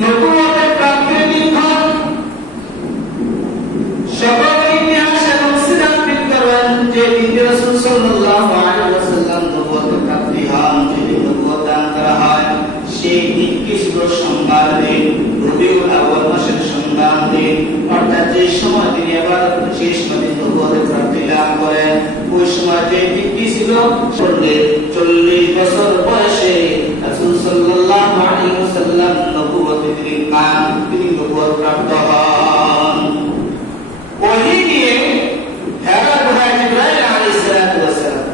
নবুয়তের প্রাপ্তির দিনক্ষণ সকল ইতিহাস এবং সিরাত বিদ্যমান যে দিনে রাসূল সাল্লাল্লাহু আলাইহি ওয়াসাল্লাম নবুয়তের প্রাপ্তি হন, যেদিন নবুয়ত দান করা হয়, সেই দিনটি ছিল সোমবার দিন, রবিউল আউয়াল মাসের সোমবার দিন। অর্থাৎ যে সময় তিনি আবার শেষ দিন নবুয়তের প্রাপ্তি লাভ করেন, ওই সময় যে দিনটি ছিল 40 বছর বয়সে রাসূল সাল্লাল্লাহু আলাইহি ওয়াসাল্লাম নবুয়তে তিনি নবুয়ত প্রাপ্ত হন। ওহী নিয়ে হেরা গুহায় জিবরাইল আলাইহিস সালাতু ওয়াস সালাম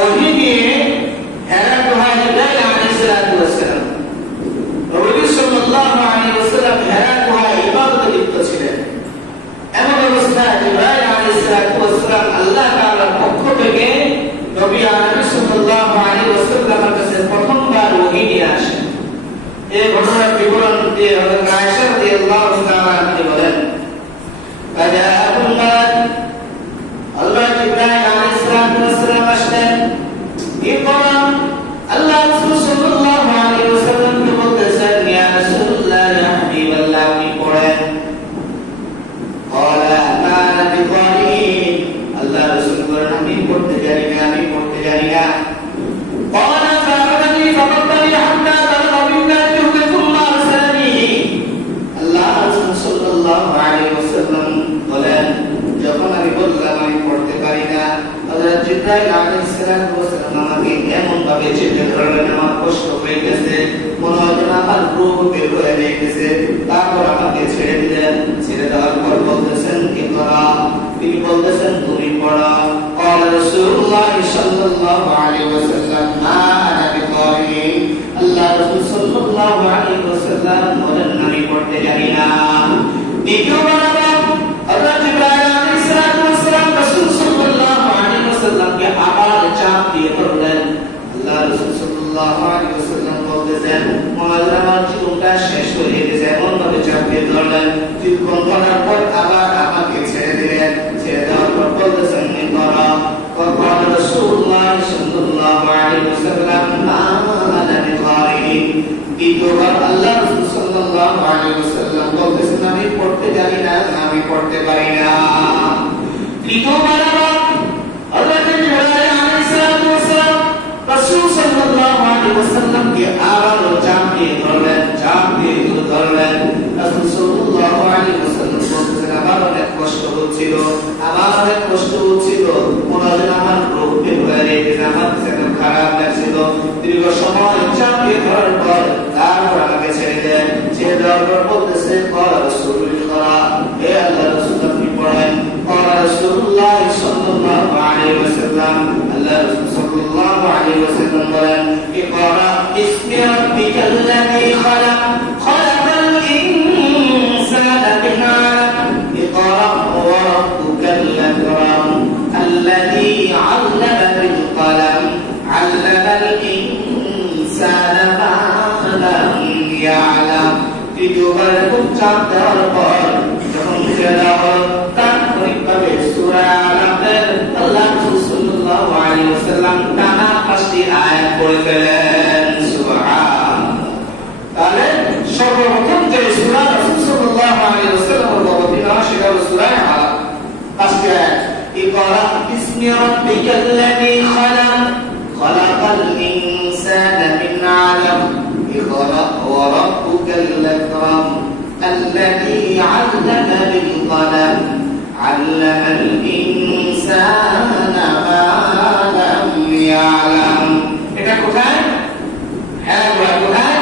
ওহী নিয়ে হেরা গুহায় জিবরাইল আলাইহিস সালাতু ওয়াস সালাম নবী সাল্লাল্লাহু আলাইহি ওয়াসাল্লাম হেরা গুহায় ইবাদতে লিপ্ত ছিলেন। এমন অবস্থায় জিবরাইল আলাইহিস সালাতু ওয়াস সালাম আল্লাহ তাআলার পক্ষ থেকে নবী সাল্লাল্লাহু আলাইহি ওয়াসাল্লামের কাছে প্রথমবার ওহী নিয়ে আসেন। এই ঘটনার বিবরণ দিয়ে হযরত আয়েশা রাদিয়াল্লাহু তাআলা তিনি বলেন, ফাজাআতুল মালাক, আল্লাহ জিবরাইল আলাইহিস সালাতু ওয়াস সালাম আসলেন। ইকরা, আল্লাহ রাসূল সাল্লাল্লাহু আলাইহি ওয়াসাল্লামকে বলতেছেন, ইয়া রাসূলুল্লাহ, ইয়া হাবিবাল্লাহ, আপনি পড়েন। ক্বালা মা আনা বিকারিন, আল্লাহ রাসূল বলেন, আমি পড়তে জানি না, আমি পড়তে জানি না। ক্বালা ফাআরানি ফাকাতানি হাত্তা বালাগা মিন্না জুহদ সুম্মা আরসালানি, আল্লাহ রাসূল সাল্লাল্লাহু আলাইহি ওয়াসাল্লাম বলেন, যখন আমি বললাম আমি পড়তে পারি না, হযরত জিবরাইল আলাইহিস সালাতু ওয়াস সালাম আমাকে এমন ভাবে চেপে ধরলেন, আমার কষ্ট হয়ে গেছে, মনে হয় যেন আমার রূহ বের হয়ে গেছে। তারপর আমাকে ছেড়ে দিলেন। ছেড়ে দেওয়ার পর বলতেছেন, ইকরা, তিনি বলতেছেন তুমি পড়ো। ক্বালা রাসূলুল্লাহ সাল্লাল্লাহু আলাইহি ওয়াসাল্লাম, মা আনা বিকারি, আল্লাহ রাসূল সাল্লাল্লাহু আলাইহি ওয়াসাল্লাম বলেন, আমি পড়তে জানি না। দ্বিতীয়বার হযরত জিবরাইল আলাইহিস সালাতু ওয়াস সালাম রাসূল সাল্লাল্লাহু আলাইহি ওয়াসাল্লামকে আবার চাপ দিয়ে ধরলেন। আল্লাহ রাসূল সাল্লাল্লাহু আলাইহি ওয়াসাল্লাম বলতেছেন, আমার জীবনটা শেষ হয়ে গেছে, এমন ভাবে চাপ দিয়ে ধরলেন। কিছুক্ষণ ধরার পর আবার আমাকে ছেড়ে দিলেন। ছেড়ে দেওয়ার পর বলতেছেন, ইকরা। فقال رسول الله صلى الله عليه وسلم ما انا بقارئ, দ্বিতীয়বার আল্লাহ রাসূল সাল্লাল্লাহু আলাইহি ওয়াসাল্লাম বলতেছেন, আমি পড়তে জানি না, আমি পড়তে পারি না। তৃতীয়বার হযরত জিবরাইল আলাইহিস সালাতু ওয়াস সালাম রাসূল সাল্লাল্লাহু আলাইহি ওয়াসাল্লামকে আবারও চাপ দিয়ে ধরলেন। রাসূল সাল্লাল্লাহু আলাইহি ওয়াসাল্লাম বলতেছেন, আমার অনেক কষ্ট হচ্ছিল, মনে হয় আমার রূহ বের হয়ে গেছে, আমার কাছে খারাপ লাগছিল। দীর্ঘ সময় চাপ দিয়ে ধরার পর তারপর আমাকে ছেড়ে দেন। ছেড়ে দেওয়ার পর বলতেছে, ক্বালা রাসূলুল্লাহ, হে আল্লাহর রাসূল আপনি পড়েন। ক্বালা রাসূলুল্লাহ সাল্লাল্লাহু আলাইহি ওয়াসাল্লাম, আল্লাহ রাসূল সাল্লাল্লাহু আলাইহি ওয়াসাল্লাম বলেন, ইকরা বিসমি রাব্বিকাল্লাযী খালাক, খালাকাল ইনসানা মিন আলাক, ইকরা ওয়া রাব্বুকাল আকরাম, আল্লাযী আল্লামা বিল কলম, আল্লামাল ইনসানা মা লাম ইয়ালাম। তৃতীয়বার খুব চাপ দেওয়ার পর যখন ছেড়ে দেওয়া হল, তাৎক্ষণিকভাবে সূরা আলাকের আল্লাহ রাসূল সাল্লাল্লাহু আলাইহি ওয়াসাল্লাম টানা 5টি আয়াত পড়ে ফেলেন। সুবহানাল্লাহ। তাহলে সর্বপ্রথম যে সূরা রাসূল সাল্লাল্লাহু আলাইহি ওয়াসাল্লাম অবতীর্ণ হয় সেটা হলো সূরা আলাক, 5টি আয়াত। ইকরা বিসমি রাব্বিকাল্লাযী খালাক, খালাকাল ইনসানা মিন আলাক, ইকরা ওয়া রাব্বুকাল আকরাম, الذي علم بالقلم, علم الإنسان ما لم يعلم. এটা কোথায়? হ্যাঁ, কোথায়?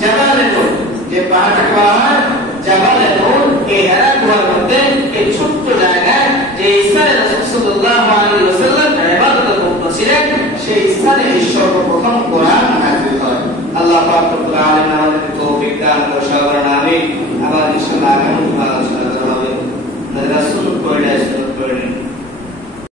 জাবালে নূর। যে পাহাড়টাকে বলা হয় জাবালে নূর, এই হেরা গুহার মধ্যে এই ছোট্ট জায়গায় যে স্থানে রাসূল সাল্লাল্লাহু আলাইহি ওয়াসাল্লাম ইবাদত করতেছিলেন, সেই স্থানে সর্বপ্রথম কোরআন